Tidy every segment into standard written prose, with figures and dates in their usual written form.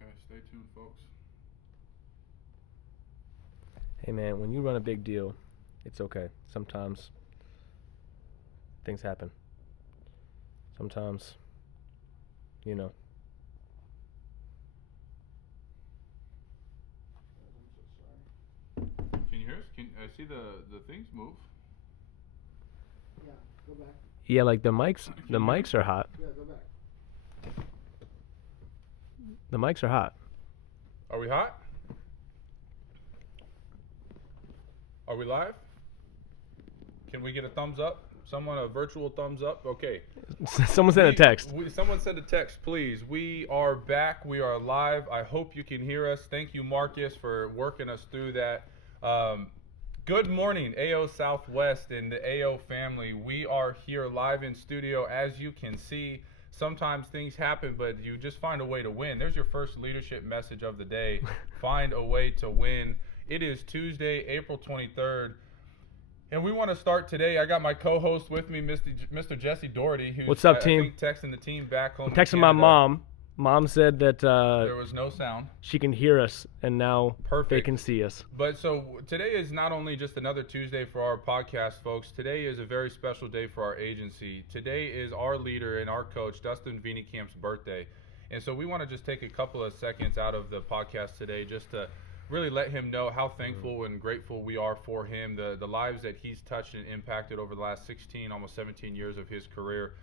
Okay, stay tuned, folks. Hey man, when you run a big deal, it's okay. Sometimes things happen. Sometimes, you know. Can you hear us? I see the things move? Yeah, go back. Yeah, like the mics are hot. Yeah, go back. The mics are hot. Are we hot? Are we live? Can we get a thumbs up? Someone, a virtual thumbs up? Okay. Someone sent a text. Someone sent a text, please. We are back. We are live. I hope you can hear us. Thank you, Marcus, for working us through that. Good morning, AO Southwest and the AO family. We are here live in studio. As you can see, sometimes things happen, but you just find a way to win. There's your first leadership message of the day. Find a way to win. It is Tuesday, April 23rd. And we want to start today. I got my co-host with me, Mr. Jesse Doherty, who's What's up, team? I think texting the team back home. I'm texting my mom. Mom said that there was no sound. She can hear us, and now Perfect. They can see us. But so today is not only just another Tuesday for our podcast, folks. Today is a very special day for our agency. Today is our leader and our coach, Dustin Vienekamp's birthday. And so we want to just take a couple of seconds out of the podcast today just to really let him know how thankful and grateful we are for him, the lives that he's touched and impacted over the last 16, almost 17 years of his career.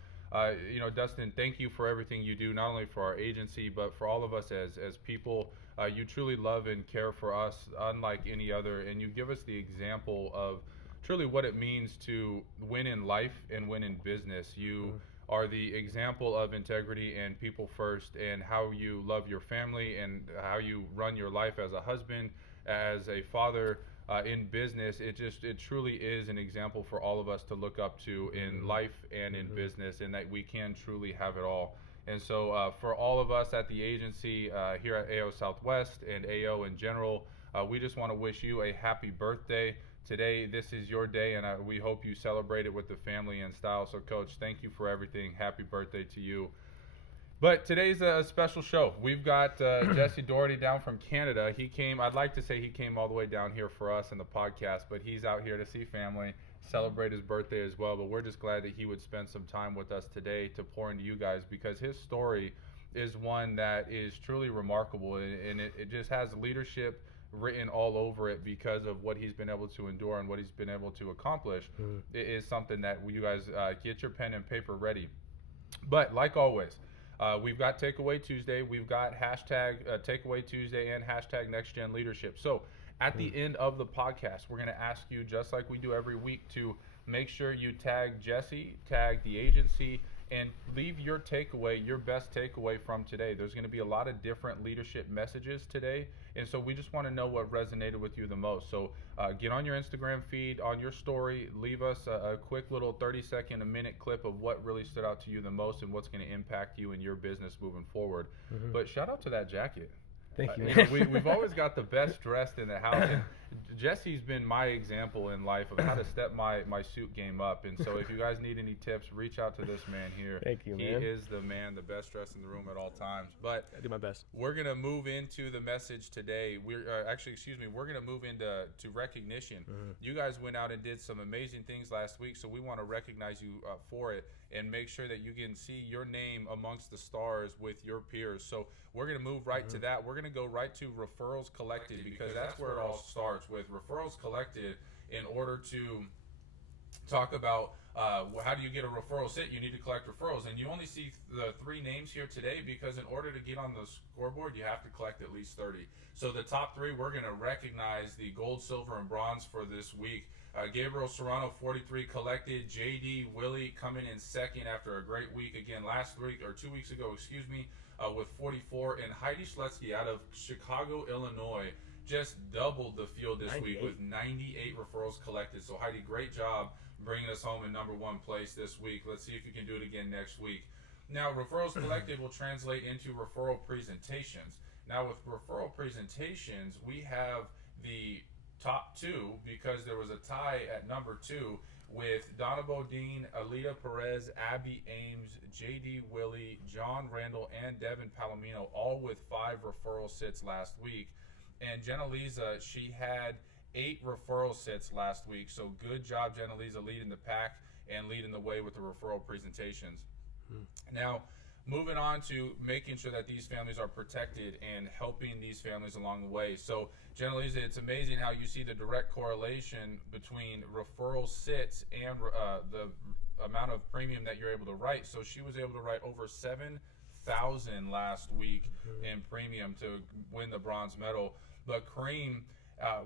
Dustin, thank you for everything you do, not only for our agency, but for all of us as people. You truly love and care for us unlike any other, and you give us the example of truly what it means to win in life and win in business. You are the example of integrity and people first, and how you love your family and how you run your life as a husband, as a father, in business. It truly is an example for all of us to look up to in life and in business, and that we can truly have it all. And so for all of us at the agency here at AO Southwest and AO in general, we just want to wish you a happy birthday. Today, this is your day, and we hope you celebrate it with the family and style. So, Coach, thank you for everything. Happy birthday to you. But today's a special show. We've got Jesse Doherty down from Canada. I'd like to say he came all the way down here for us in the podcast, but he's out here to see family, celebrate his birthday as well. But we're just glad that he would spend some time with us today to pour into you guys, because his story is one that is truly remarkable, and it just has leadership written all over it because of what he's been able to endure and what he's been able to accomplish. It is something that you guys get your pen and paper ready. But like always, we've got Takeaway Tuesday. We've got hashtag Takeaway Tuesday and hashtag nextgenleadership. So at the end of the podcast, we're going to ask you, just like we do every week, to make sure you tag Jesse, tag the agency, and leave your takeaway, your best takeaway from today. There's going to be a lot of different leadership messages today, and so we just want to know what resonated with you the most. So get on your Instagram feed, on your story, leave us a quick little 30-second, a minute clip of what really stood out to you the most and what's going to impact you and your business moving forward. But shout out to that jacket. Thank you, man. We've always got the best dressed in the house. And Jesse's been my example in life of how to step my suit game up. And so if you guys need any tips, reach out to this man here. Thank you, man. He is the man, the best dressed in the room at all times. But I do my best. we're going to move into the message today. We're going to move into recognition. You guys went out and did some amazing things last week, so we want to recognize you for it and make sure that you can see your name amongst the stars with your peers. So we're going to move right to that. We're going to go right to referrals collected, because that's where it all starts, with referrals collected. In order to talk about how do you get a referral sit, you need to collect referrals. And you only see the 3 names here today because in order to get on the scoreboard, you have to collect at least 30. So the top 3, we're going to recognize the gold, silver, and bronze for this week. Gabriel Serrano, 43 collected. JD Willie coming in second after a great week again last week, or 2 weeks ago, with 44. And Heidi Schletsky out of Chicago, Illinois, just doubled the field this week with 98 referrals collected. So Heidi, great job bringing us home in number 1 place this week. Let's see if you can do it again next week. Now, referrals collected will translate into referral presentations. Now, with referral presentations, we have the top 2, because there was a tie at number 2. with Donna Bodine, Alita Perez, Abby Ames, JD Willie, John Randall, and Devin Palomino, all with 5 referral sits last week. And Jenna-Lisa, she had 8 referral sits last week. So good job, Jenna-Lisa, leading the pack and leading the way with the referral presentations. Now, moving on to making sure that these families are protected and helping these families along the way. So, Jenna-Lisa, it's amazing how you see the direct correlation between referral sits and the amount of premium that you're able to write. So she was able to write over 7,000 last week in premium to win the bronze medal. But Kareem,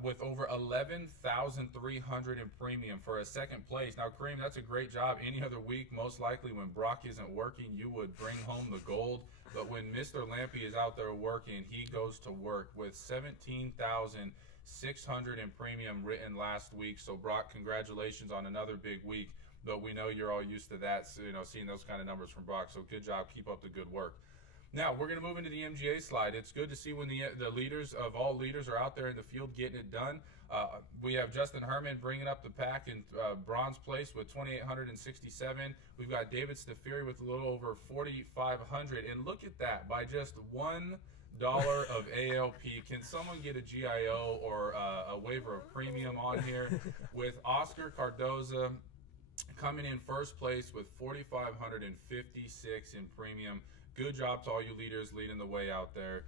with over 11,300 in premium for a second place. Now, Kareem, that's a great job. Any other week, most likely when Brock isn't working, you would bring home the gold. But when Mr. Lampy is out there working, he goes to work with 17,600 in premium written last week. So, Brock, congratulations on another big week. But we know you're all used to that, so, seeing those kind of numbers from Brock. So, good job. Keep up the good work. Now, we're going to move into the MGA slide. It's good to see when the leaders of all leaders are out there in the field getting it done. We have Justin Herman bringing up the pack in bronze place with 2,867. We've got David Stafiri with a little over 4,500. And look at that, by just $1 of ALP. Can someone get a GIO or a waiver of premium on here? With Oscar Cardoza coming in first place with 4,556 in premium. Good job to all you leaders leading the way out there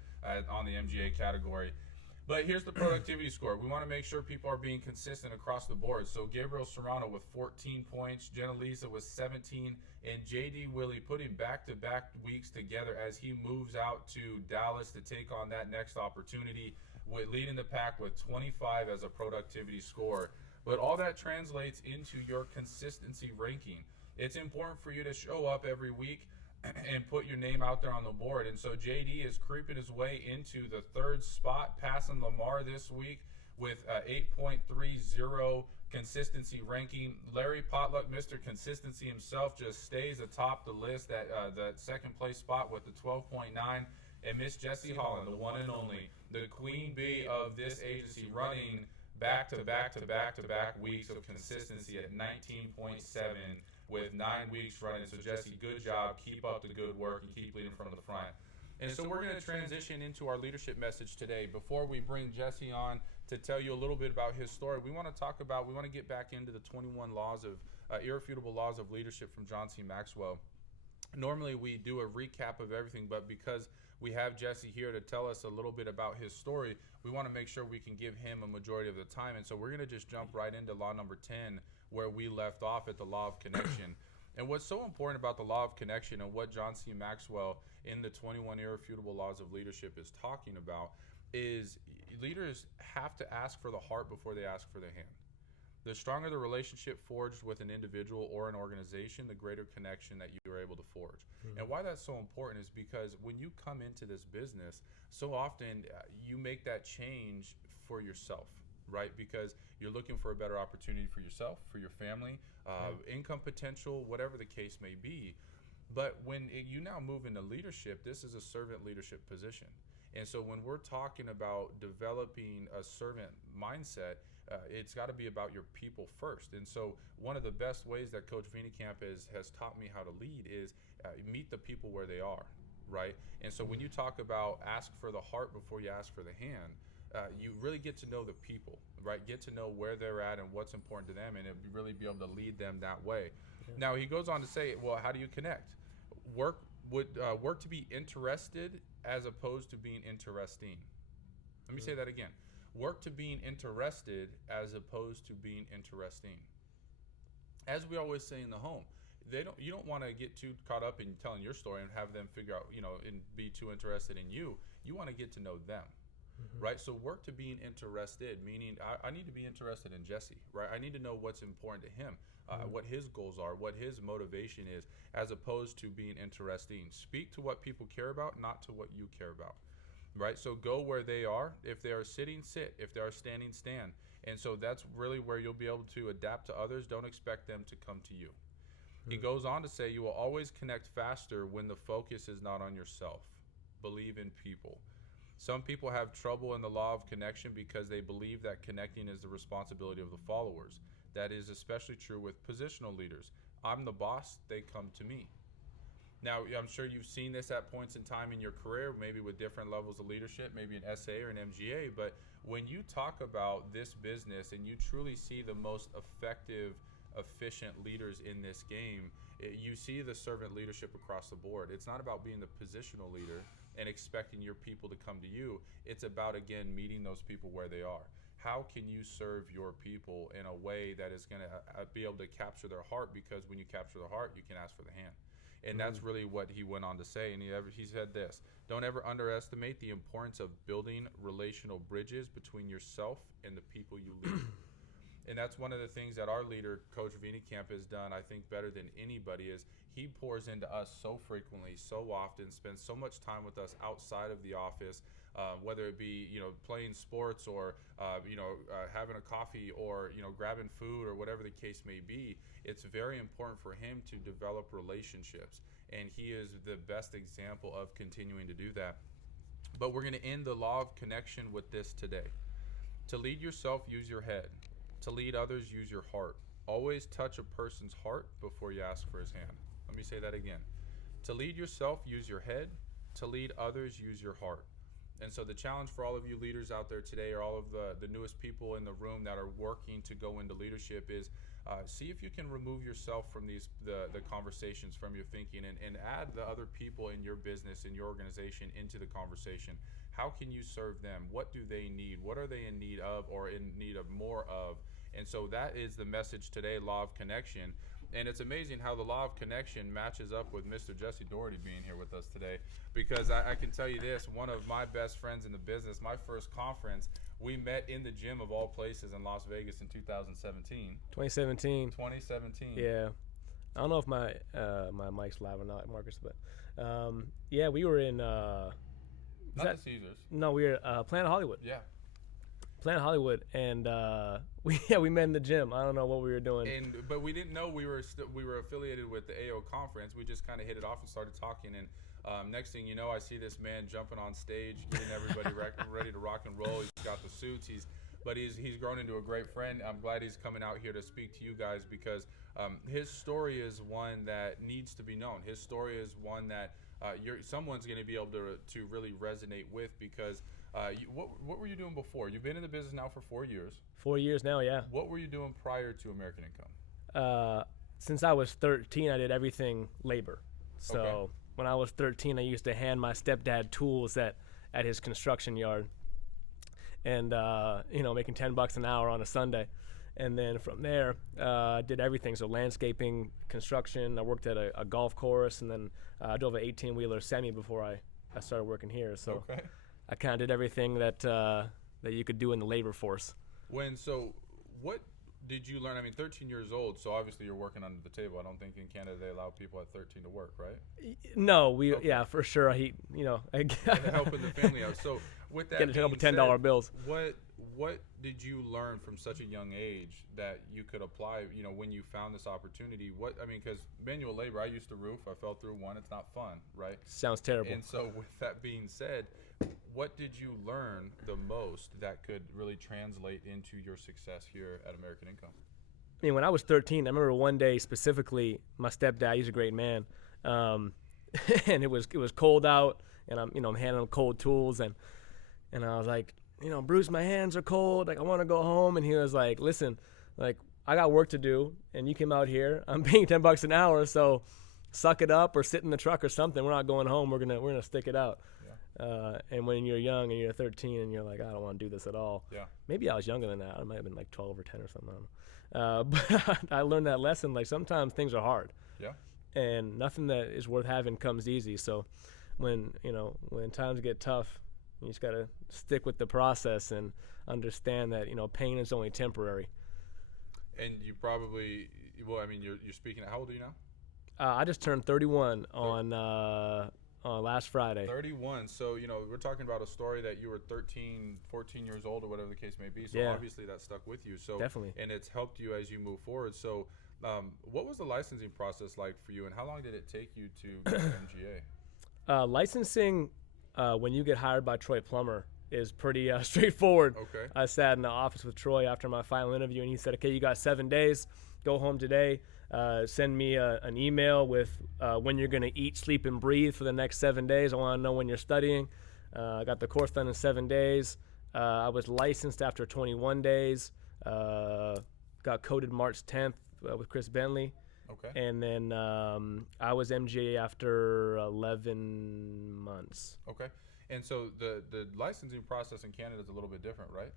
on the MGA category. But here's the productivity score. We want to make sure people are being consistent across the board. So Gabriel Serrano with 14 points, Jenna-Lisa with 17, and JD Willie putting back-to-back weeks together as he moves out to Dallas to take on that next opportunity, with leading the pack with 25 as a productivity score. But all that translates into your consistency ranking. It's important for you to show up every week and put your name out there on the board. And so JD is creeping his way into the 3rd spot, passing Lamar this week with 8.30 consistency ranking. Larry Potluck, Mr. Consistency himself, just stays atop the list at the 2nd place spot with the 12.9. And Miss Jessie Holland, the one and only, the queen bee of this agency, running back-to-back weeks of consistency at 19.7 with 9 weeks running. So Jesse, good job. Keep up the good work and keep leading from the front. And so we're going to transition into our leadership message today. Before we bring Jesse on to tell you a little bit about his story, we want to get back into the 21 laws of irrefutable laws of leadership from John C. Maxwell. Normally we do a recap of everything, but because we have Jesse here to tell us a little bit about his story, we want to make sure we can give him a majority of the time. And so we're going to just jump right into law number 10, where we left off at the law of connection. And what's so important about the law of connection and what John C. Maxwell in the 21 irrefutable laws of leadership is talking about is leaders have to ask for the heart before they ask for the hand. The stronger the relationship forged with an individual or an organization, the greater connection that you are able to forge. And why that's so important is because when you come into this business, so often you make that change for yourself, right? Because you're looking for a better opportunity for yourself, for your family, income potential, whatever the case may be. But when you now move into leadership, this is a servant leadership position. And so when we're talking about developing a servant mindset, it's got to be about your people first. And so one of the best ways that Coach Veenekamp has taught me how to lead is meet the people where they are, right? And so when you talk about ask for the heart before you ask for the hand, you really get to know the people, right? Get to know where they're at and what's important to them, and really be able to lead them that way. Now, he goes on to say, well, how do you connect? Work to be interested as opposed to being interesting. Let me say that again. Work to being interested as opposed to being interesting. As we always say in the home, you don't want to get too caught up in telling your story and have them figure out, and be too interested in you. You want to get to know them. Right? So work to being interested, meaning I need to be interested in Jesse, right? I need to know what's important to him, what his goals are, what his motivation is, as opposed to being interesting. Speak to what people care about, not to what you care about, right? So go where they are. If they are sitting, sit. If they are standing, stand. And so that's really where you'll be able to adapt to others. Don't expect them to come to you. He goes on to say, you will always connect faster when the focus is not on yourself. Believe in people. Some people have trouble in the law of connection because they believe that connecting is the responsibility of the followers. That is especially true with positional leaders. I'm the boss, they come to me. Now, I'm sure you've seen this at points in time in your career, maybe with different levels of leadership, maybe an SA or an MGA, but when you talk about this business and you truly see the most effective, efficient leaders in this game, you see the servant leadership across the board. It's not about being the positional leader and expecting your people to come to you. It's about, again, meeting those people where they are. How can you serve your people in a way that is going to be able to capture their heart? Because when you capture the heart, you can ask for the hand. And that's really what he went on to say. And he said this: don't ever underestimate the importance of building relational bridges between yourself and the people you lead. And that's one of the things that our leader, Coach Veenekamp, has done, I think, better than anybody. Is he pours into us so frequently, so often, spends so much time with us outside of the office, whether it be, playing sports or, having a coffee or, grabbing food or whatever the case may be. It's very important for him to develop relationships. And he is the best example of continuing to do that. But we're going to end the law of connection with this today. To lead yourself, use your head. To lead others, use your heart. Always touch a person's heart before you ask for his hand. Let me say that again. To lead yourself, use your head. To lead others, use your heart. And so the challenge for all of you leaders out there today, or all of the newest people in the room that are working to go into leadership, is see if you can remove yourself from the conversations, from your thinking, and add the other people in your business, in your organization, into the conversation. How can you serve them? What do they need? What are they in need of, or in need of more of? And so that is the message today, law of connection. And it's amazing how the law of connection matches up with Mr. Jesse Doherty being here with us today, because I can tell you this: one of my best friends in the business, my first conference, we met in the gym of all places in Las Vegas in 2017. 2017. Yeah. I don't know if my mic's live or not, Marcus, but we were in Not the Caesars. No, we were Planet Hollywood. Yeah. Planet Hollywood, and we met in the gym. I don't know what we were doing. But we didn't know we were affiliated with the AO conference. We just kind of hit it off and started talking. And next thing you know, I see this man jumping on stage, getting everybody ready to rock and roll. He's got the suits. He's grown into a great friend. I'm glad he's coming out here to speak to you guys, because his story is one that needs to be known. His story is one that someone's going to be able to really resonate with, because what were you doing before? You've been in the business now for 4 years. 4 years now, yeah. What were you doing prior to American Income? Since I was 13, I did everything labor. So Okay. When I was 13, I used to hand my stepdad tools at his construction yard, and making $10 an hour on a Sunday. And then from there, I did everything. So landscaping, construction. I worked at a golf course, and then I drove an 18-wheeler semi before I started working here. So Okay. I kind of did everything that you could do in the labor force. What did you learn? I mean, 13 years old, so obviously you're working under the table. I don't think in Canada they allow people at 13 to work, right? No, Okay. yeah, for sure. And helping the family out. So with that, Get a couple $10 bills. What did you learn from such a young age that you could apply? When you found this opportunity, because manual labor, I used to roof. I fell through one. It's not fun, right? Sounds terrible. And so with that being said, what did you learn the most that could really translate into your success here at American Income? I mean, when I was 13, I remember one day specifically, my stepdad, he's a great man, and it was cold out, and I'm handing him cold tools, and I was like, Bruce, my hands are cold, like I want to go home. And he was like, listen, like I got work to do, and you came out here, I'm paying $10 an hour, so suck it up or sit in the truck or something. We're not going home. We're gonna stick it out. Yeah. And when you're young and you're 13 and you're like, I don't want to do this at all. Yeah. Maybe I was younger than that. I might have been like 12 or 10 or something. I don't know. But I learned that lesson. Like sometimes things are hard. Yeah. And nothing that is worth having comes easy. So when times get tough, you just gotta stick with the process and understand that pain is only temporary. And you probably, you're speaking. How old are you now? I just turned 31 on last Friday. 31. So we're talking about a story that you were 13, 14 years old, or whatever the case may be. So yeah. Obviously that stuck with you. So definitely. And it's helped you as you move forward. So what was the licensing process like for you, and how long did it take you to get MGA? Licensing, when you get hired by Troy Plumber, is pretty straightforward. Okay. I sat in the office with Troy after my final interview, and he said, okay, you got 7 days. Go home today. Send me an email with when you're going to eat, sleep, and breathe for the next 7 days. I want to know when you're studying. I got the course done in 7 days. I was licensed after 21 days. Got coded March 10th with Chris Bentley. Okay. And then I was MGA after 11 months. Okay. And so the licensing process in Canada is a little bit different, right?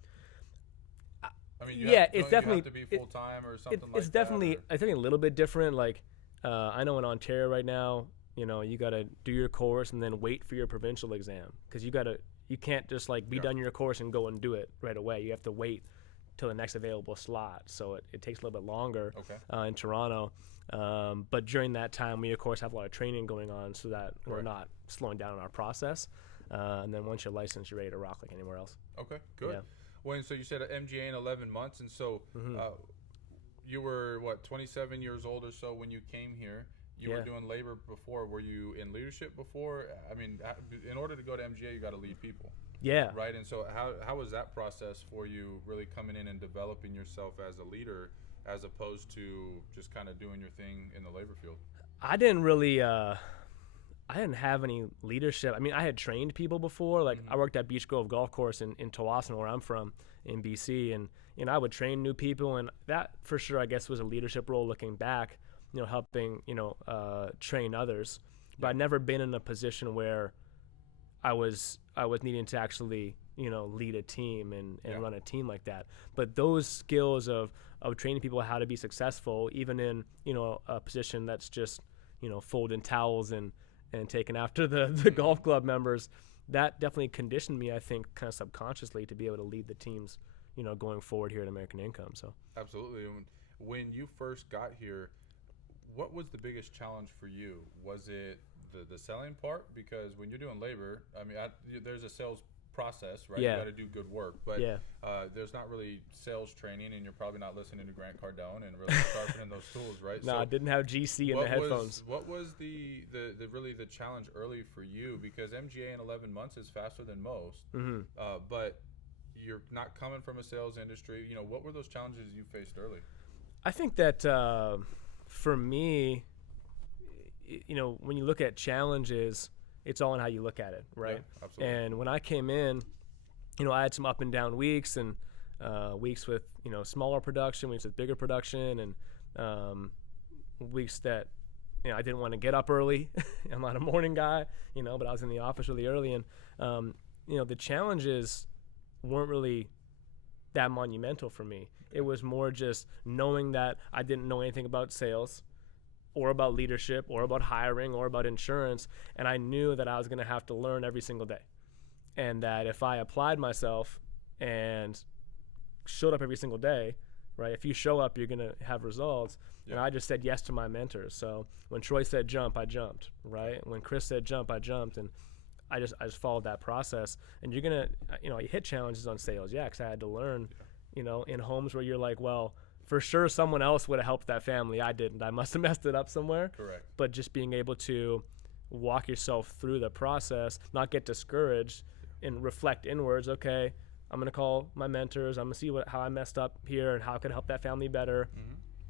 I mean, it's definitely have to be full time or something like that. It's definitely, I think, a little bit different. Like, I know in Ontario right now, you got to do your course and then wait for your provincial exam, because you can't just like be done your course and go and do it right away. You have to wait till the next available slot. So it takes a little bit longer in Toronto. But during that time, we of course have a lot of training going on so that we're not slowing down on our process. And then once you're licensed, you're ready to rock like anywhere else. Okay, good. Yeah. Well, so you said MGA in 11 months, and so you were, 27 years old or so when you came here. You were doing labor before. Were you in leadership before? I mean, in order to go to MGA, you got to lead people. Yeah. Right, and so how was that process for you, really coming in and developing yourself as a leader, as opposed to just kind of doing your thing in the labor field? I didn't really I didn't have any leadership. I mean, I had trained people before. Like, I worked at Beach Grove Golf Course in Tawasin, where I'm from, in BC, and I would train new people, and that for sure, I guess, was a leadership role looking back. Helping train others. But I'd never been in a position where I was needing to actually lead a team and run a team like that. But those skills of training people how to be successful, even in a position that's just folding towels and taking after the golf club members, that definitely conditioned me, I think, kind of subconsciously, to be able to lead the teams going forward here at American Income. So absolutely. When you first got here, what was the biggest challenge for you? Was it the selling part? Because when you're doing labor, I mean, there's a sales process, right? Yeah. You got to do good work, but there's not really sales training, and you're probably not listening to Grant Cardone and really sharpening those tools, right? No, I didn't have GC in the headphones. What was the really the challenge early for you? Because MGA in 11 months is faster than most, but you're not coming from a sales industry. What were those challenges you faced early? I think that for me, when you look at challenges, it's all in how you look at it, right? Yeah, absolutely. And when I came in, I had some up and down weeks, and weeks with smaller production, weeks with bigger production, and weeks that I didn't want to get up early. I'm not a morning guy, but I was in the office really early, and the challenges weren't really that monumental for me. It was more just knowing that I didn't know anything about sales or about leadership or about hiring or about insurance, and I knew that I was going to have to learn every single day, and that if I applied myself and showed up every single day, right, if you show up, you're going to have results. And I just said yes to my mentors. So when Troy said jump, I jumped, right? When Chris said jump, I jumped, and I just followed that process. And you're going to, you hit challenges on sales, because I had to learn, in homes where you're like, well, for sure someone else would have helped that family. I didn't. I must have messed it up somewhere. Correct. But just being able to walk yourself through the process, not get discouraged, and reflect inwards. Okay, I'm going to call my mentors. I'm going to see how I messed up here and how I could help that family better,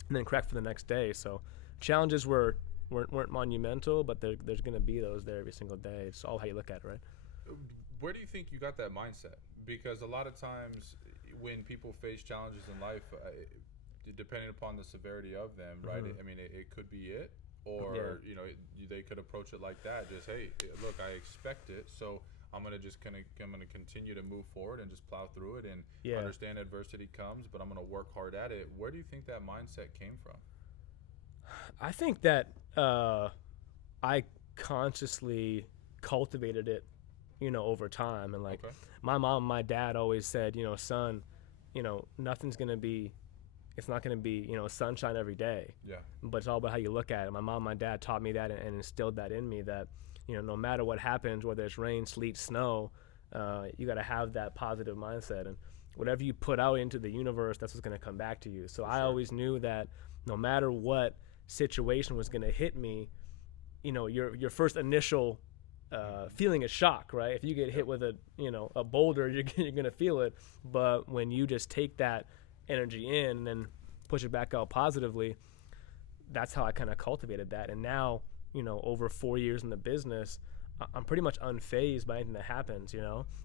and then correct for the next day. So challenges weren't monumental, but there's going to be those there every single day. It's all how you look at it, right? Where do you think you got that mindset? Because a lot of times when people face challenges in life, depending upon the severity of them, right? I mean, it could be it, or they could approach it like that. Just, hey, look, I expect it, so I'm gonna continue to move forward and just plow through it and understand adversity comes, but I'm gonna work hard at it. Where do you think that mindset came from? I think that I consciously cultivated it, over time, and my mom and my dad always said, son, nothing's gonna be. It's not going to be, sunshine every day. Yeah. But it's all about how you look at it. My mom and my dad taught me that and instilled that in me, that, no matter what happens, whether it's rain, sleet, snow, you got to have that positive mindset. And whatever you put out into the universe, that's what's going to come back to you. So I always knew that no matter what situation was going to hit me, your first initial feeling a shock, right? If you get hit with a boulder, you're gonna feel it. But when you just take that energy in and then push it back out positively, that's how I kind of cultivated that. And now, over 4 years in the business, I'm pretty much unfazed by anything that happens.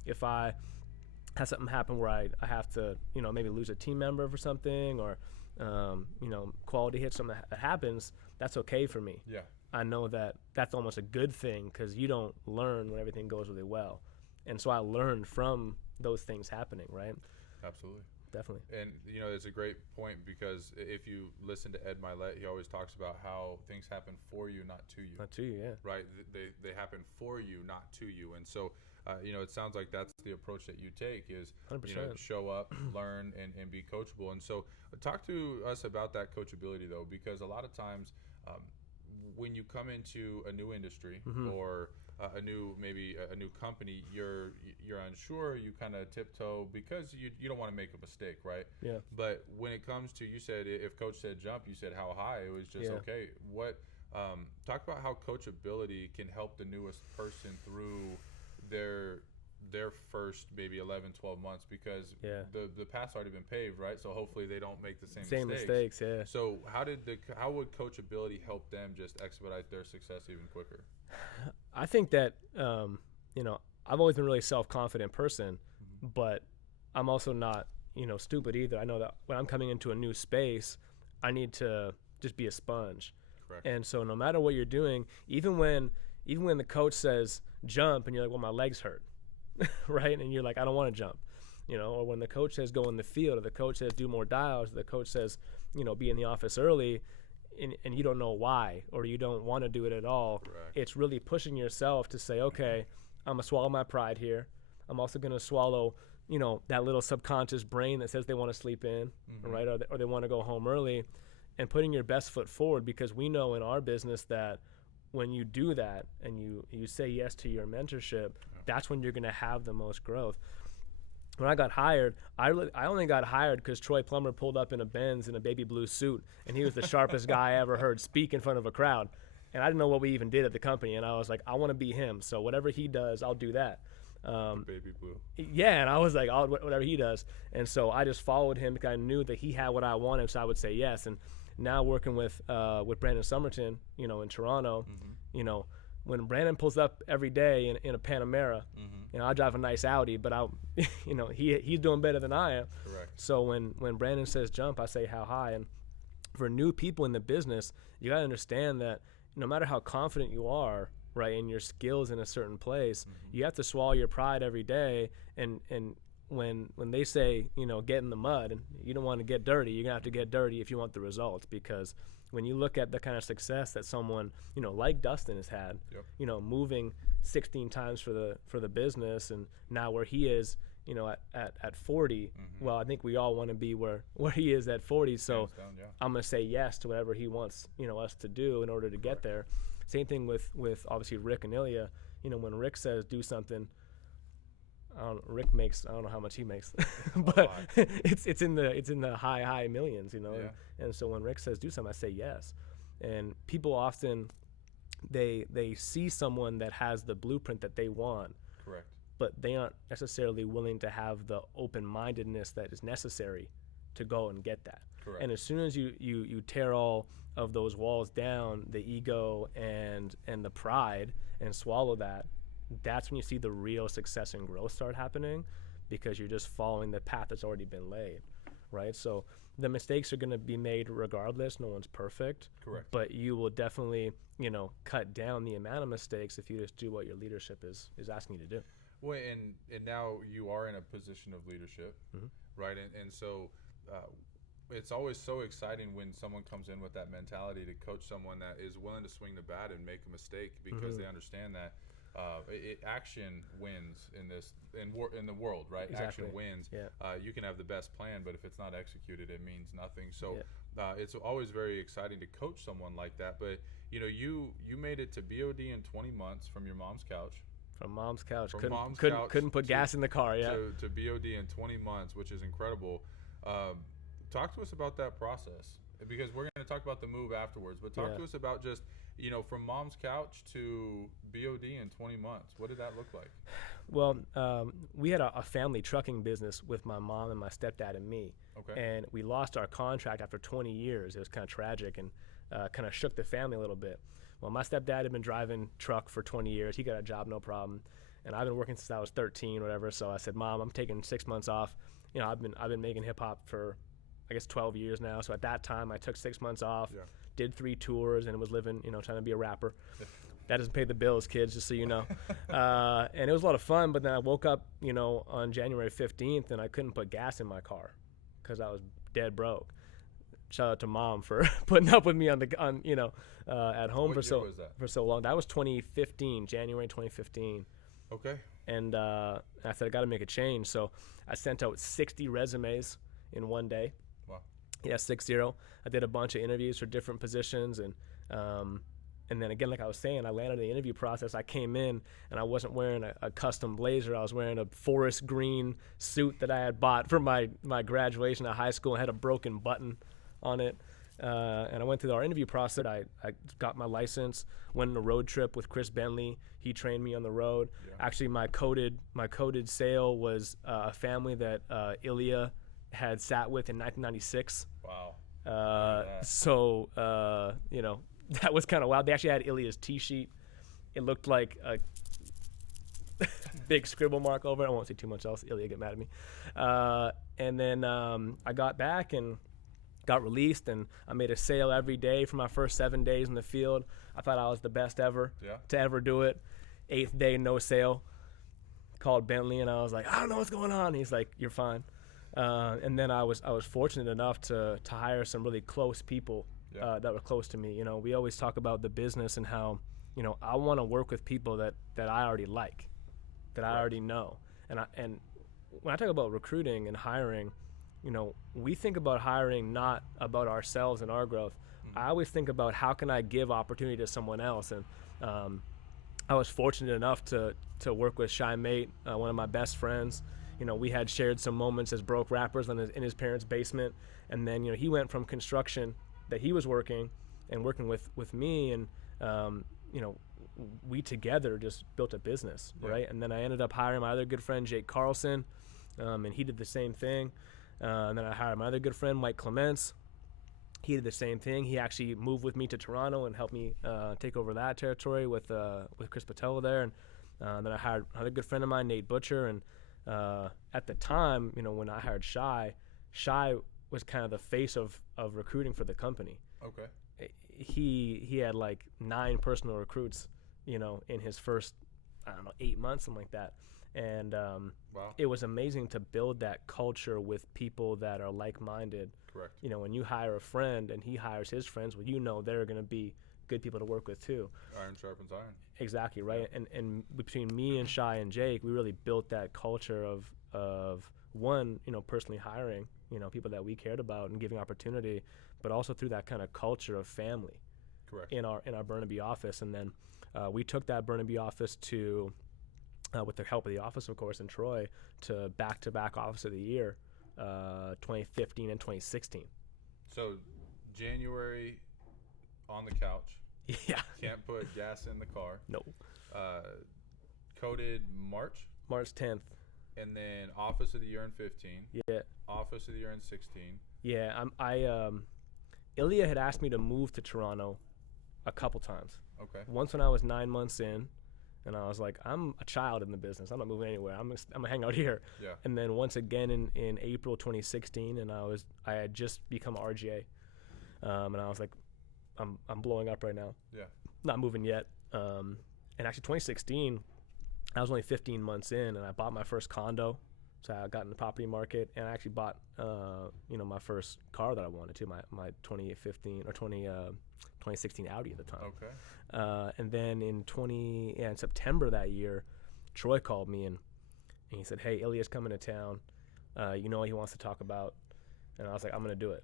If I have something happen where I have to, maybe lose a team member for something, or quality hit, something that happens, that's okay for me. Yeah. I know that that's almost a good thing, because you don't learn when everything goes really well. And so I learned from those things happening, right? Absolutely. Definitely. And, it's a great point, because if you listen to Ed Milet, he always talks about how things happen for you, not to you. Not to you, yeah. Right? They happen for you, not to you. And so, it sounds like that's the approach that you take is, 100%. Show up, learn, and be coachable. And so talk to us about that coachability, though, because a lot of times when you come into a new industry or a new company, you're unsure, you kind of tiptoe because you don't want to make a mistake, right? Yeah. But when it comes to, you said if coach said jump, you said how high. It was just okay. What talk about how coachability can help the newest person through their first maybe 11, 12 months, because the path's already been paved, right? So hopefully they don't make the same mistakes. Yeah. So how would coachability help them just expedite their success even quicker? I think that I've always been a really self-confident person, but I'm also not stupid either. I know that when I'm coming into a new space, I need to just be a sponge. Correct. And so no matter what you're doing, even when the coach says jump and you're like, well, my legs hurt, right? And you're like, I don't want to jump, or when the coach says go in the field, or the coach says do more dials, or the coach says, be in the office early, and you don't know why, or you don't want to do it at all. Correct. It's really pushing yourself to say, okay, I'm going to swallow my pride here. I'm also going to swallow, that little subconscious brain that says they want to sleep in, right? Or they want to go home early, and putting your best foot forward, because we know in our business that when you do that and you say yes to your mentorship, that's when you're going to have the most growth. When I got hired, I only got hired because Troy Plummer pulled up in a Benz in a baby blue suit, and he was the sharpest guy I ever heard speak in front of a crowd. And I didn't know what we even did at the company, and I was like, I want to be him. So whatever he does, I'll do that. Baby blue. Yeah, and I was like, whatever he does. And so I just followed him because I knew that he had what I wanted, so I would say yes. And now working with Brandon Somerton, in Toronto, when Brandon pulls up every day in a Panamera, I drive a nice Audi, but he's doing better than I am. Correct. So when Brandon says jump, I say how high. And for new people in the business, you got to understand that no matter how confident you are, right, in your skills in a certain place, you have to swallow your pride every day. And when they say, get in the mud, and you don't want to get dirty, you're going to have to get dirty if you want the results. Because when you look at the kind of success that someone, like Dustin has had, moving 16 times for the business, and now where he is, at 40, well, I think we all want to be where he is at 40. So I'm going to say yes to whatever he wants, us to do in order to get there. Same thing with obviously Rick and Ilya. When Rick says do something, I don't know how much he makes, but it's in the high millions, And so when Rick says do something, I say yes. And people often they see someone that has the blueprint that they want, correct, but they aren't necessarily willing to have the open-mindedness that is necessary to go and get that. Correct. And as soon as you tear all of those walls down, the ego and the pride, and swallow that, that's when you see the real success and growth start happening, because you're just following the path that's already been laid, right? So the mistakes are going to be made regardless. No one's perfect. Correct. But you will definitely, cut down the amount of mistakes if you just do what your leadership is asking you to do. Well, and now you are in a position of leadership, right? And so it's always so exciting when someone comes in with that mentality to coach someone that is willing to swing the bat and make a mistake, because they understand that action wins in the world, right? Exactly. Action wins. Yeah. You can have the best plan, but if it's not executed, it means nothing. So it's always very exciting to coach someone like that. But you made it to BOD in 20 months from your mom's couch. From mom's couch. Couch Couldn't put gas in the car. Yeah. To BOD in 20 months, which is incredible. Talk to us about that process, because we're going to talk about the move afterwards. But talk to us about just from mom's couch to BOD in 20 months, what did that look like? Well, we had a family trucking business with my mom and my stepdad and me. Okay. And we lost our contract after 20 years. It was kind of tragic and kind of shook the family a little bit. Well, my stepdad had been driving truck for 20 years. He got a job, no problem. And I've been working since I was 13, whatever. So I said, Mom, I'm taking 6 months off. I've been making hip hop for, I guess, 12 years now. So at that time, I took 6 months off, did 3 tours, and was living, trying to be a rapper. That doesn't pay the bills, kids, just so you know. And it was a lot of fun. But then I woke up, on January 15th, and I couldn't put gas in my car because I was dead broke. Shout out to Mom for putting up with me at home for so long. That was 2015, January 2015. Okay. And I said, I got to make a change. So I sent out 60 resumes in one day. Wow. Yeah, 60. I did a bunch of interviews for different positions. And then again, like I was saying, I landed the interview process. I came in and I wasn't wearing a custom blazer. I was wearing a forest green suit that I had bought for my graduation at high school and had a broken button on it. And I went through our interview process. I got my license, went on a road trip with Chris Bentley. He trained me on the road. Yeah. Actually, my coded sale was a family that Ilya had sat with in 1996. Wow. So, that was kind of wild. They actually had Ilya's T-sheet. It looked like a big scribble mark over it. I won't say too much else. Ilya get mad at me. And then I got back and got released, and I made a sale every day for my first 7 days in the field. I thought I was the best ever to ever do it. 8th day, no sale. Called Bentley, and I was like, I don't know what's going on. He's like, you're fine. And then I was fortunate enough to hire some really close people that were close to me. We always talk about the business and how, I want to work with people that I already like, that I already know. And when I talk about recruiting and hiring, we think about hiring not about ourselves and our growth. Mm-hmm. I always think about how can I give opportunity to someone else. And I was fortunate enough to work with Shy Mate, one of my best friends. We had shared some moments as broke rappers in his parents' basement. And then, he went from construction that he was working with me. And, we together just built a business, right? And then I ended up hiring my other good friend, Jake Carlson, and he did the same thing. And then I hired my other good friend, Mike Clements. He did the same thing. He actually moved with me to Toronto and helped me take over that territory with Chris Patella there. And then I hired another good friend of mine, Nate Butcher. And at the time, when I hired Shy was kind of the face of recruiting for the company. Okay. He had like 9 personal recruits, in his first, 8 months, something like that. And wow. It was amazing to build that culture with people that are like-minded. Correct. When you hire a friend and he hires his friends, well, they're going to be good people to work with too. Iron sharpens iron. Exactly, right? Yeah. And between me and Shy and Jake, we really built that culture of one, personally hiring, people that we cared about and giving opportunity, but also through that kind of culture of family. Correct. In our Burnaby office. And then we took that Burnaby office to with the help of the office, of course, in Troy, to back-to-back Office of the Year, 2015 and 2016. So, January on the couch. Yeah. Can't put gas in the car. No. Coded March. March 10th. And then Office of the Year in 15. Yeah. Office of the Year in 16. Yeah. Ilya had asked me to move to Toronto a couple times. Okay. Once when I was 9 months in. And I was like, I'm a child in the business. I'm not moving anywhere. I'm gonna hang out here. Yeah. And then once again in April 2016, and I had just become RGA, and I was like, I'm blowing up right now. Yeah. Not moving yet. And actually 2016, I was only 15 months in, and I bought my first condo. So I got in the property market, and I actually bought my first car that I wanted to, my 2016 Audi at the time. Okay. And then in September that year, Troy called me and he said, hey, Ilya's coming to town. What he wants to talk about. And I was like, I'm going to do it.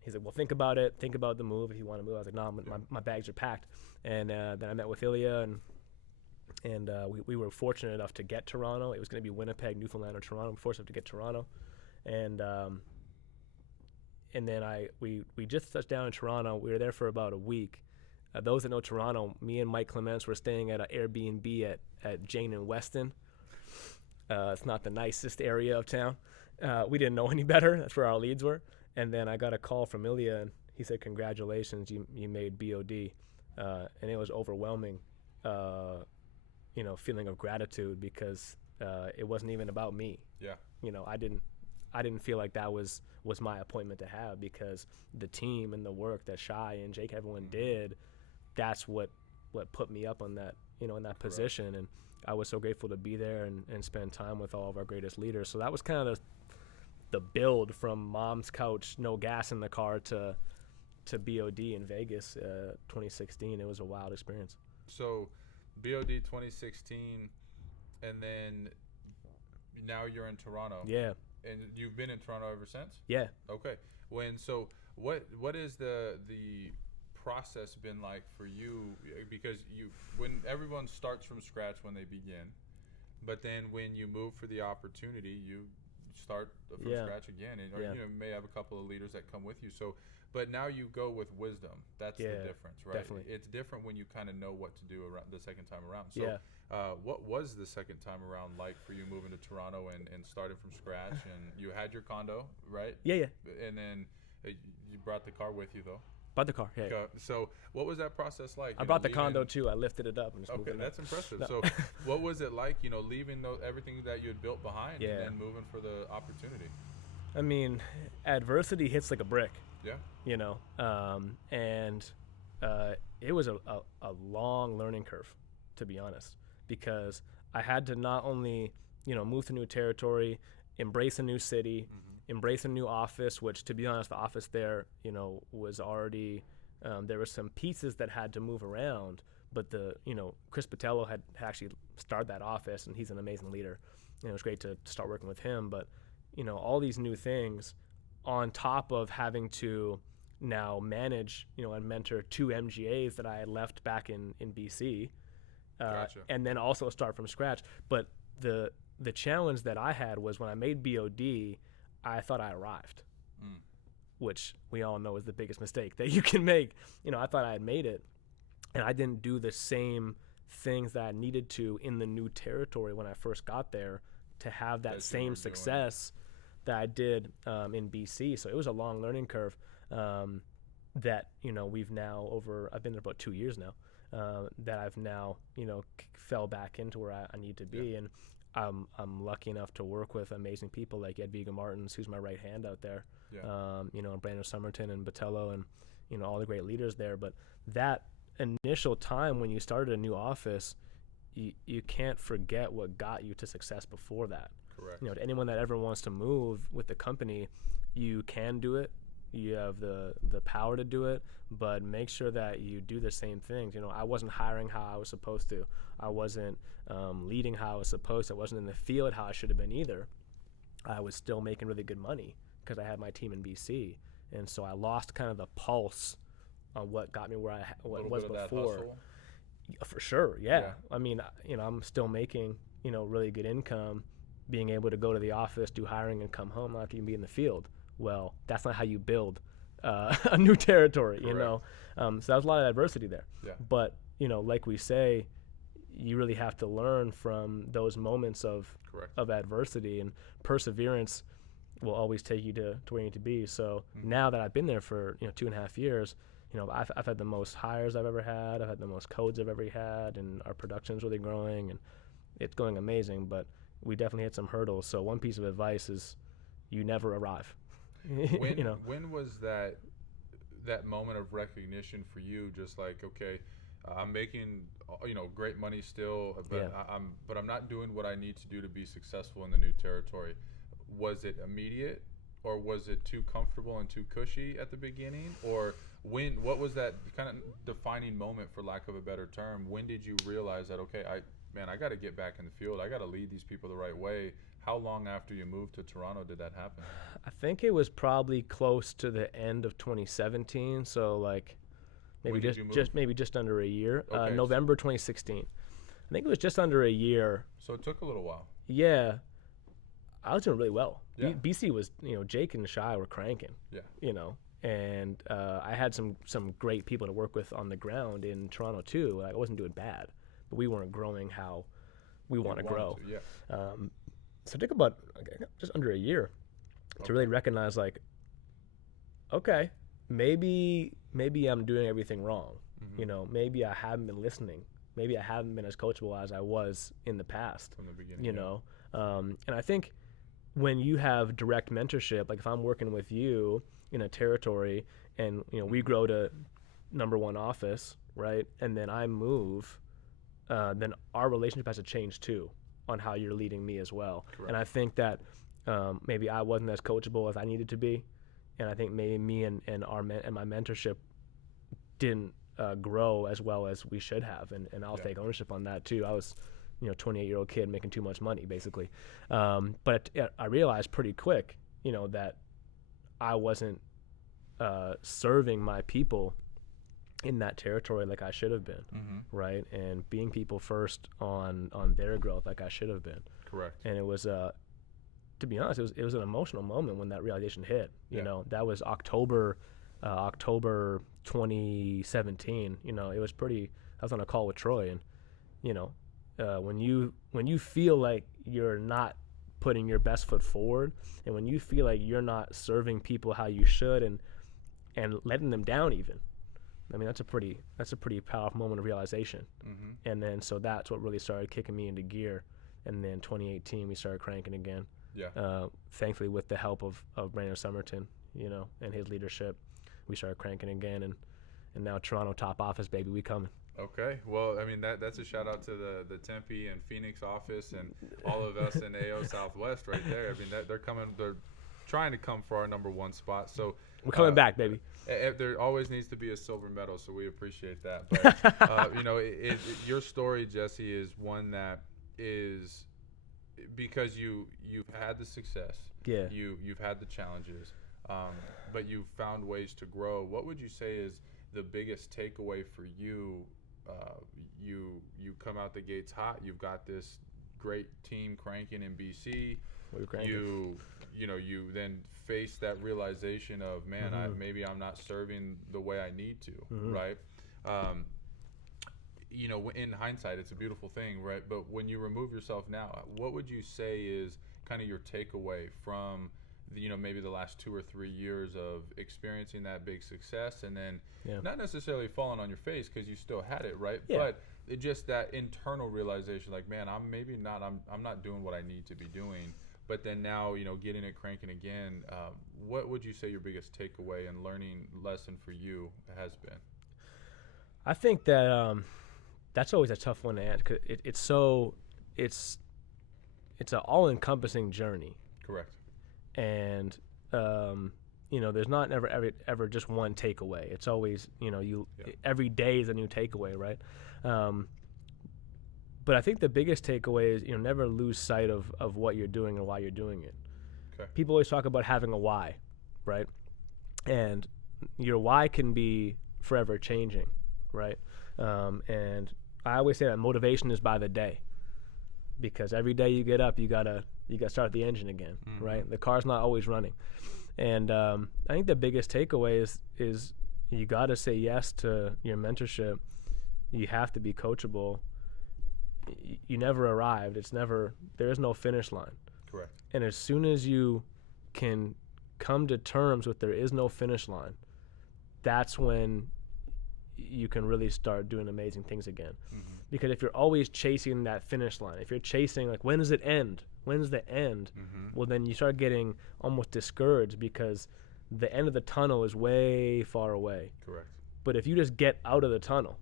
He's like, well, think about it. Think about the move if you want to move. I was like, no, my bags are packed. And then I met with Ilya, and we were fortunate enough to get Toronto. It was going to be Winnipeg, Newfoundland, or Toronto. We were fortunate enough to get Toronto. And then we just touched down in Toronto. We were there for about a week. those that know Toronto, me and Mike Clements were staying at an Airbnb at Jane and Weston. It's not the nicest area of town. We didn't know any better. That's where our leads were. And then I got a call from Ilya, and he said, "Congratulations, you made BOD." And it was overwhelming, feeling of gratitude because it wasn't even about me. Yeah. I didn't feel like that was my appointment to have, because the team and the work that Shai and Jake, everyone did, that's what put me up on that, in that position. And I was so grateful to be there and spend time with all of our greatest leaders. So that was kind of the build from mom's couch, no gas in the car, to BOD in Vegas, 2016. It was a wild experience. So BOD 2016, and then now you're in Toronto. Yeah. And you've been in Toronto ever since? Yeah. Okay. What is the process been like for you? Because when everyone starts from scratch when they begin, but then when you move for the opportunity, you start from scratch again, and you may have a couple of leaders that come with you. So, but now you go with wisdom. That's the difference, right? Definitely. It's different when you kind of know what to do around the second time around. So, what was the second time around like for you moving to Toronto and starting from scratch? And you had your condo, right? Yeah. And then you brought the car with you, though. Bought the car. Yeah. So, what was that process like? I brought the condo too. I lifted it up and just moved it. That's impressive. No. So, what was it like? Leaving everything that you had built behind and then moving for the opportunity. I mean, adversity hits like a brick. Yeah. And it was a long learning curve, to be honest, because I had to not only, move to new territory, embrace a new city, embrace a new office, which, to be honest, the office there, was already, there were some pieces that had to move around, but Chris Patello had actually started that office, and he's an amazing leader. And it was great to start working with him, but, all these new things on top of having to now manage, and mentor 2 MGAs that I had left back in BC, Gotcha. and then also start from scratch. But the challenge that I had was when I made BOD, I thought I arrived, which we all know is the biggest mistake that you can make. I thought I had made it, and I didn't do the same things that I needed to in the new territory when I first got there to have that same success that I did in BC. So it was a long learning curve that, we've now I've been there about 2 years now, that I've now, fell back into where I need to be. And I'm lucky enough to work with amazing people like Edviga Martins, who's my right hand out there, and Brandon Somerton and Botello and, all the great leaders there. But that initial time when you started a new office, you can't forget what got you to success before that. Correct. To anyone that ever wants to move with the company, you can do it. You have the power to do it, but make sure that you do the same things. I wasn't hiring how I was supposed to. I wasn't leading how I was supposed to. I wasn't in the field how I should have been either. I was still making really good money because I had my team in BC. And so I lost kind of the pulse on what got me where I was before. For sure, yeah. I mean, I'm still making, really good income, being able to go to the office, do hiring, and come home after you be in the field. Well, that's not how you build a new territory, So that was a lot of adversity there. Yeah. But, like we say, you really have to learn from those moments of adversity, and perseverance will always take you to where you need to be. So now that I've been there for 2.5 years, I've had the most hires I've ever had. I've had the most codes I've ever had, and our production's really growing, and it's going amazing. But we definitely hit some hurdles. So one piece of advice is you never arrive. When was that moment of recognition for you? Just like, okay, I'm making great money still, but I'm not doing what I need to do to be successful in the new territory. Was it immediate, or was it too comfortable and too cushy at the beginning? Or what was that kind of defining moment, for lack of a better term? When did you realize that, okay, I got to get back in the field. I got to lead these people the right way. How long after you moved to Toronto did that happen? I think it was probably close to the end of 2017. So like maybe just under a year. Okay. November 2016. I think it was just under a year. So it took a little while. Yeah. I was doing really well. Yeah. BC was, Jake and Shai were cranking. Yeah. And I had some great people to work with on the ground in Toronto too. Like, I wasn't doing bad, but we weren't growing how we want to grow. So it took about just under a year to really recognize, like, okay, maybe I'm doing everything wrong. You know, maybe I haven't been listening. Maybe I haven't been as coachable as I was in the past. From the beginning. You know, and I think when you have direct mentorship, like if I'm working with you in a territory and, you know, we grow to #1 office, right? And then I move, then our relationship has to change too on how you're leading me as well. Correct. And I think that maybe I wasn't as coachable as I needed to be. And I think maybe me and my mentorship didn't grow as well as we should have. And I'll take ownership on that too. I was, you know, 28-year-old kid making too much money basically. But I realized pretty quick, you know, that I wasn't serving my people in that territory like I should have been, right? And being people first on their growth like I should have been. Correct. And it was, to be honest, it was an emotional moment when that realization hit. You know, that was October 2017. You know, it was pretty. I was on a call with Troy, and you know, when you feel like you're not putting your best foot forward, and when you feel like you're not serving people how you should, and letting them down even, I mean, that's a pretty powerful moment of realization. And then so that's what really started kicking me into gear. And then 2018 we started cranking again. Thankfully with the help of Brandon Somerton, you know, and his leadership, we started cranking again, and now Toronto top office, baby, we coming. Okay, well, I mean, that's a shout out to the Tempe and Phoenix office and all of us in AO Southwest right there. I mean, they're trying to come for our #1 spot. So we're coming back, baby. There always needs to be a silver medal, so we appreciate that. But you know, your story, Jesse, is one that is because you've had the success. You've had the challenges, but you've found ways to grow. What would you say is the biggest takeaway for you? You come out the gates hot. You've got this great team cranking in BC. You then face that realization of, man, maybe I'm not serving the way I need to, right? You know, in hindsight, it's a beautiful thing, right? But when you remove yourself now, what would you say is kind of your takeaway from, you know, maybe the last 2 or 3 years of experiencing that big success, and then not necessarily falling on your face because you still had it, right? But just that internal realization, like, man, I'm not doing what I need to be doing. But then now, you know, getting it cranking again, what would you say your biggest takeaway and learning lesson for you has been? I think that that's always a tough one to answer, because it's an all-encompassing journey. Correct. And you know, there's not ever just one takeaway. It's always, you know, every day is a new takeaway, right? But I think the biggest takeaway is, you know, never lose sight of what you're doing and why you're doing it. Okay. People always talk about having a why, right? And your why can be forever changing, right? And I always say that motivation is by the day, because every day you get up, you gotta start the engine again, right? The car's not always running. And I think the biggest takeaway is you gotta say yes to your mentorship. You have to be coachable. You never arrived. There is no finish line. Correct. And as soon as you can come to terms with there is no finish line, that's when you can really start doing amazing things again. Because if you're always chasing that finish line, if you're chasing, like, when does it end? When's the end? Well, then you start getting almost discouraged because the end of the tunnel is way far away. Correct. But if you just get out of the tunnel,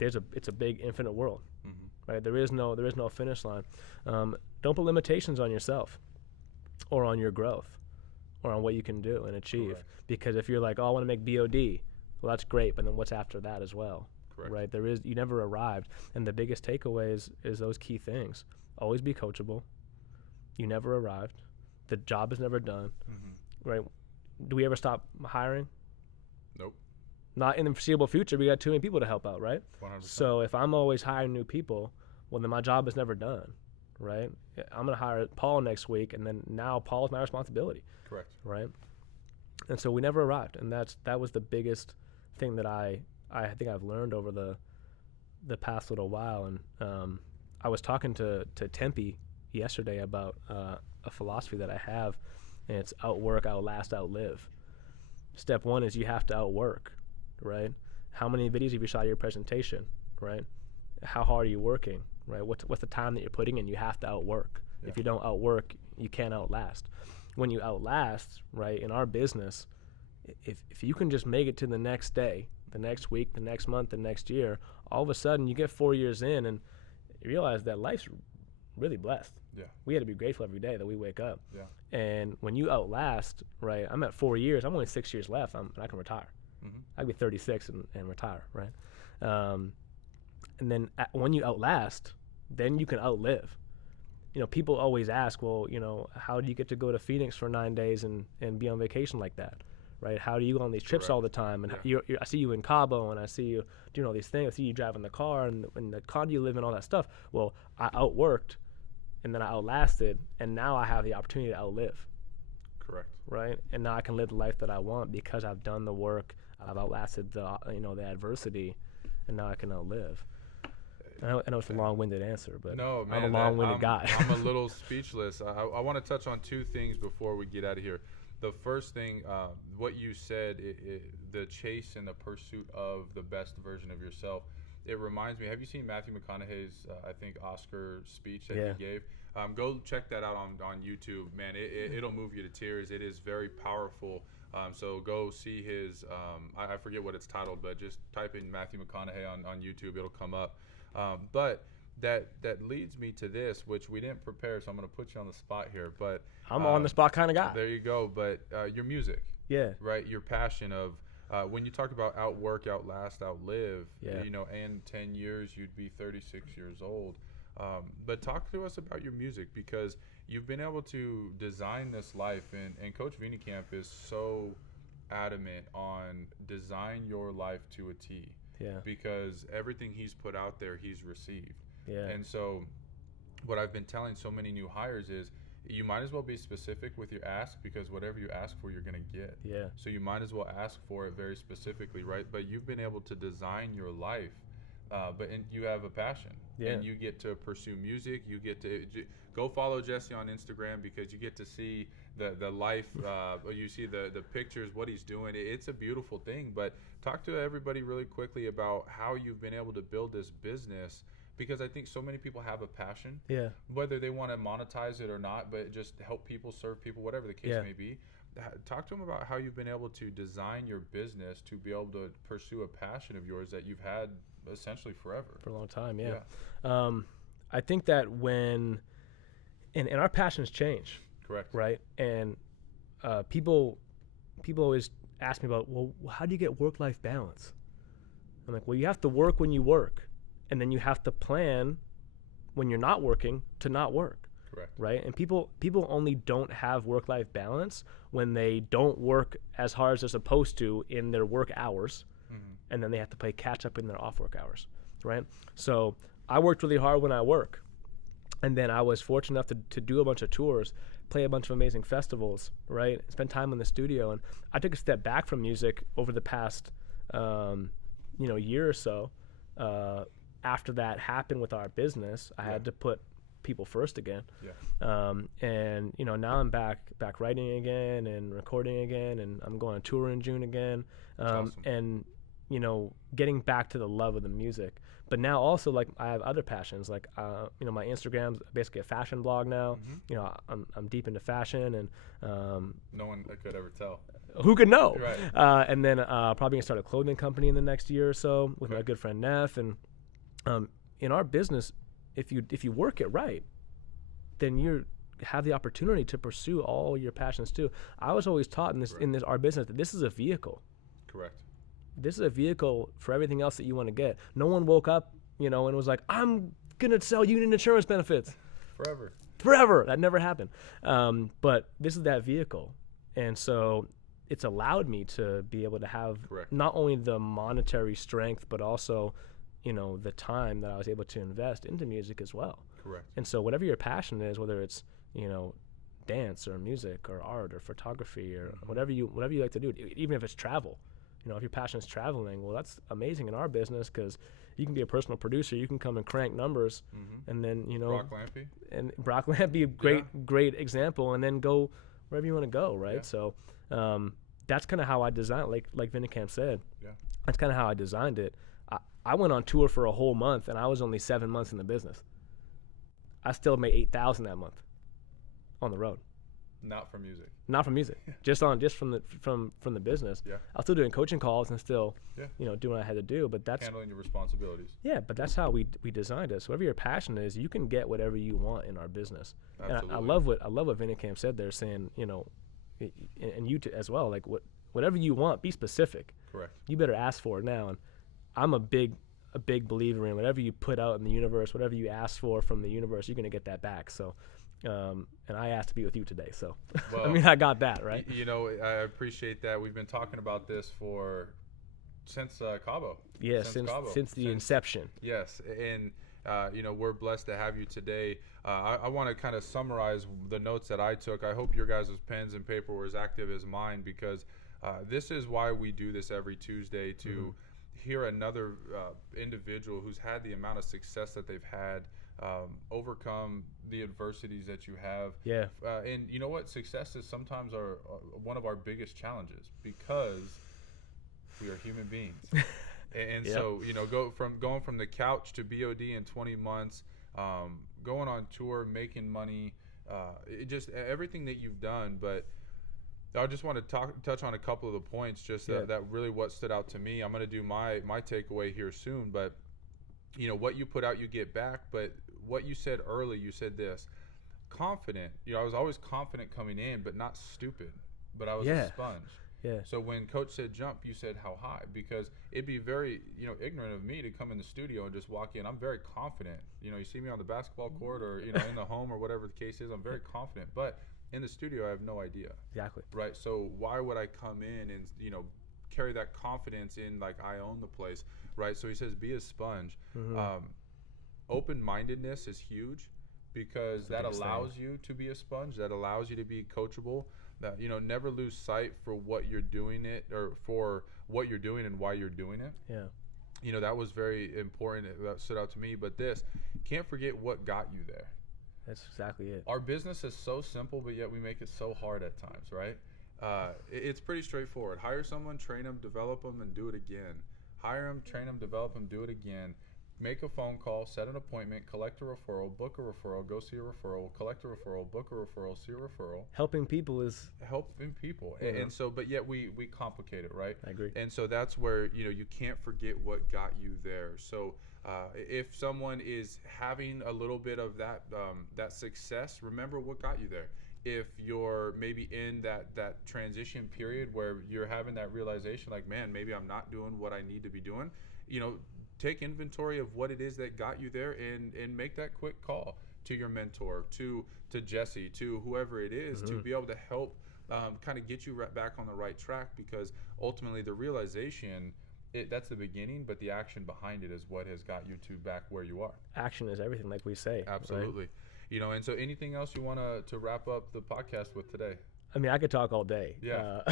it's a big infinite world, right? There is no finish line. Don't put limitations on yourself or on your growth or on what you can do and achieve. Correct. Because if you're like, oh, I want to make BOD, well, that's great, but then what's after that as well? Correct. Right? You never arrived. And the biggest takeaway is those key things. Always be coachable. You never arrived. The job is never done. Right? Do we ever stop hiring? Nope. Not in the foreseeable future. We got too many people to help out, right? 100%. So if I'm always hiring new people, well, then my job is never done, right? I'm going to hire Paul next week, and then now Paul is my responsibility. Correct. Right? And so we never arrived, and that was the biggest thing that I think I've learned over the past little while. And I was talking to Tempe yesterday about a philosophy that I have, and it's outwork, outlast, outlive. Step one is you have to outwork, right? How many videos have you shot of your presentation, right? How hard are you working, right? What's the time that you're putting in? You have to outwork. Yeah. If you don't outwork, you can't outlast. When you outlast, right, in our business, if you can just make it to the next day, the next week, the next month, the next year, all of a sudden you get 4 years in and you realize that life's really blessed. Yeah. We had to be grateful every day that we wake up. Yeah. And when you outlast, right, I'm at 4 years, I'm only 6 years left, I can retire. Mm-hmm. I could be 36 and retire, right? And then when you outlast, then you can outlive. You know, people always ask, well, you know, how do you get to go to Phoenix for 9 days and be on vacation like that, right? How do you go on these trips all the time? And I see you in Cabo, and I see you doing all these things. I see you driving the car, and the condo you live in, all that stuff. Well, I outworked, and then I outlasted, and now I have the opportunity to outlive. Correct. Right? And now I can live the life that I want because I've done the work, I've outlasted the adversity, and now I can outlive. I know it's a long-winded answer, but no, man, I'm a long-winded guy. I'm a little speechless. I want to touch on two things before we get out of here. The first thing, what you said, the chase and the pursuit of the best version of yourself, it reminds me, have you seen Matthew McConaughey's, I think, Oscar speech that he gave? Go check that out on YouTube, man. It'll move you to tears. It is very powerful. So go see his, I forget what it's titled, but just type in Matthew McConaughey on YouTube. It'll come up. But that leads me to this, which we didn't prepare, so I'm going to put you on the spot here. But I'm on the spot kind of guy. There you go. But your music, right? Your passion of when you talk about outwork, outlast, outlive, you know, and 10 years you'd be 36 years old. But talk to us about your music, because you've been able to design this life, and Coach Vienekamp is so adamant on design your life to a T. Yeah. Because everything he's put out there, he's received. Yeah. And so what I've been telling so many new hires is you might as well be specific with your ask, because whatever you ask for, you're going to get. Yeah. So you might as well ask for it very specifically, right? But you've been able to design your life, and you have a passion. Yeah. And you get to pursue music. You get to go follow Jesse on Instagram, because you get to see the life, you see the pictures, what he's doing. It's a beautiful thing. But talk to everybody really quickly about how you've been able to build this business, because I think so many people have a passion, whether they want to monetize it or not, but just help people, serve people, whatever the case may be. Talk to them about how you've been able to design your business to be able to pursue a passion of yours that you've had essentially forever. For a long time, I think that when, and our passions change. Correct. Right? And people always ask me about, well, how do you get work-life balance? I'm like, well, you have to work when you work, and then you have to plan when you're not working to not work. Correct. Right? And people only don't have work-life balance when they don't work as hard as they're supposed to in their work hours, and then they have to play catch-up in their off-work hours, right? So I worked really hard when I work, and then I was fortunate enough to do a bunch of tours, play a bunch of amazing festivals, right? Spend time in the studio. And I took a step back from music over the past, year or so. After that happened with our business, I had to put people first again. And now I'm back writing again and recording again, and I'm going on tour in June again. Awesome. And getting back to the love of the music. But now also, like, I have other passions, like my Instagram's basically a fashion blog now. I'm deep into fashion, and no one could ever tell. Who could know? Right. And then probably gonna start a clothing company in the next year or so with my good friend Neff. And in our business, if you work it right, then you have the opportunity to pursue all your passions too. I was always taught in our business that this is a vehicle. Correct. This is a vehicle for everything else that you want to get. No one woke up, and was like, I'm gonna sell union insurance benefits forever. That never happened. But this is that vehicle, and so it's allowed me to be able to have not only the monetary strength, but also the time that I was able to invest into music as well. Correct. And so whatever your passion is, whether it's dance or music or art or photography or whatever you like to do, even if it's travel. If your passion is traveling, well, that's amazing in our business because you can be a personal producer. You can come and crank numbers, and then Brock Lampy, great example, and then go wherever you want to go, right? Yeah. So that's kind of how I designed, like Vinicamp said. Yeah. That's kind of how I designed it. I went on tour for a whole month, and I was only 7 months in the business. I still made $8,000 that month on the road. Not from music. Not from music. just from the business. Yeah. I was still doing coaching calls and still, doing what I had to do. But that's handling your responsibilities. Yeah, but that's how we designed it. So whatever your passion is, you can get whatever you want in our business. Absolutely. And I love what Vinicamp said there, saying, and you as well, like whatever you want, be specific. Correct. You better ask for it now. And I'm a big believer in whatever you put out in the universe, whatever you ask for from the universe, you're gonna get that back. So. And I asked to be with you today, so well, I got that right. I appreciate that. We've been talking about this since Cabo. Yes, since the inception. Yes, and we're blessed to have you today. I want to kind of summarize the notes that I took. I hope your guys' pens and paper were as active as mine, because this is why we do this every Tuesday, to hear another individual who's had the amount of success that they've had. Overcome the adversities that you have. Yeah. And you know what? Success is sometimes one of our biggest challenges, because we are human beings. And yep. So, going from the couch to BOD in 20 months, going on tour, making money, just everything that you've done. But I just want to touch on a couple of the points, that really what stood out to me. I'm going to do my takeaway here soon, but what you put out, you get back. But what you said early, you said this, confident. I was always confident coming in, but not stupid. But I was a sponge. Yeah. So when coach said jump, you said how high, because it'd be very, ignorant of me to come in the studio and just walk in. I'm very confident. You see me on the basketball court or, in the home or whatever the case is, I'm very confident. But in the studio, I have no idea. Exactly. Right. So why would I come in and, carry that confidence in, like I own the place, right? So he says, be a sponge. Open-mindedness is huge, because that allows you to be a sponge. That allows you to be coachable. That never lose sight for what you're doing and why you're doing it. Yeah. That was very important. That stood out to me. But can't forget what got you there. That's exactly it. Our business is so simple, but yet we make it so hard at times, right? It's pretty straightforward. Hire someone, train them, develop them, and do it again. Hire them, train them, develop them, do it again. Make a phone call, set an appointment, collect a referral, book a referral, go see a referral, collect a referral, book a referral, see a referral. Helping people is helping people. Yeah. And so, but yet we complicate it, right? I agree. And so that's where, you can't forget what got you there. So if someone is having a little bit of that success, remember what got you there. If you're maybe in that transition period where you're having that realization, like, man, maybe I'm not doing what I need to be doing, take inventory of what it is that got you there, and make that quick call to your mentor, to Jesse, to whoever it is, to be able to help kind of get you back on the right track, because ultimately the realization, that's the beginning, but the action behind it is what has got you to back where you are. Action is everything, like we say. Absolutely. Right? And so anything else you want to wrap up the podcast with today? I mean, I could talk all day. Yeah.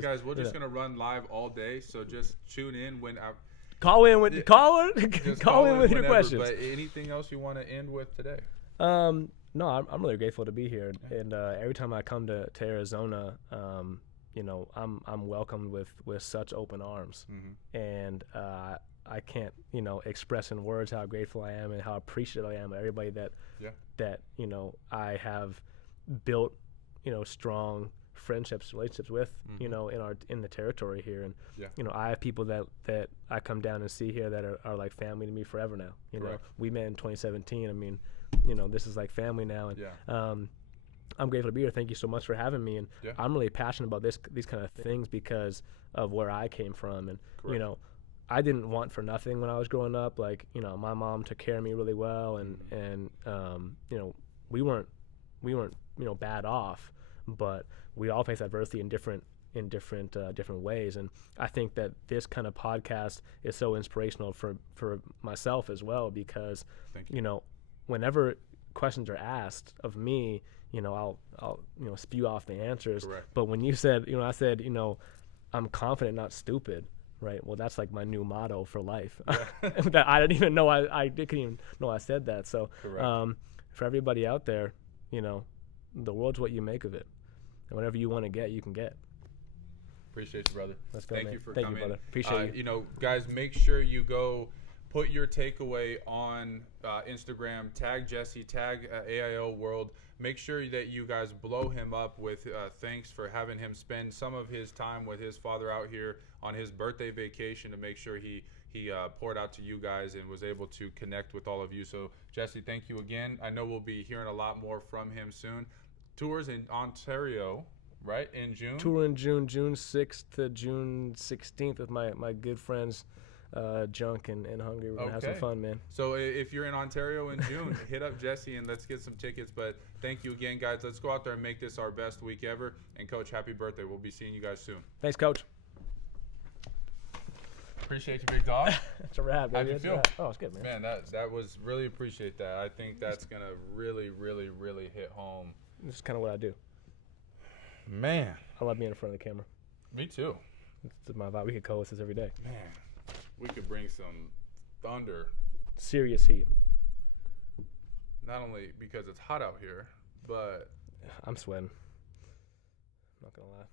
Guys, we're just going to run live all day, so just tune in when I... Call in with your questions. But anything else you want to end with today? No, I'm really grateful to be here, and every time I come to Arizona, I'm welcomed with such open arms, and I can't express in words how grateful I am and how appreciative I am of everybody that I have built strong relationships with, in the territory here. And, I have people that I come down and see here that are like family to me forever now. We met in 2017. I mean, this is like family now. And I'm grateful to be here. Thank you so much for having me. And I'm really passionate about these kind of things because of where I came from. And, I didn't want for nothing when I was growing up. Like, my mom took care of me really well, and we weren't bad off, but we all face adversity in different ways. And I think that this kind of podcast is so inspirational for myself as well, because whenever questions are asked of me, I'll spew off the answers. Correct. But when you said, I said, I'm confident, not stupid, right? Well, that's like my new motto for life. Yeah. That I didn't even know I didn't even know I said that. So for everybody out there, the world's what you make of it, and whatever you want to get, you can get. Appreciate you, brother. Let's go, Thank man. you for Thank coming. you, brother. Appreciate you. Guys, make sure you go put your takeaway on Instagram, tag Jesse, tag AIO World. Make sure that you guys blow him up with thanks for having him spend some of his time with his father out here on his birthday vacation to make sure he poured out to you guys and was able to connect with all of you. So, Jesse, thank you again. I know we'll be hearing a lot more from him soon. Tours in Ontario, right, in June? Tour in June 6th to June 16th with my good friends Junk and Hungry. We're going to have some fun, man. So if you're in Ontario in June, hit up Jesse and let's get some tickets. But thank you again, guys. Let's go out there and make this our best week ever. And, Coach, happy birthday. We'll be seeing you guys soon. Thanks, Coach. Appreciate you, big dog. That's a wrap, baby. How'd you feel? Oh, it's good, man. Man, that was really appreciate that. I think that's going to really, really, really hit home. This is kind of what I do. Man. I love being in front of the camera. Me too. It's my vibe. We could co-host this every day. Man, we could bring some thunder. Serious heat. Not only because it's hot out here, but I'm sweating. I'm not going to lie.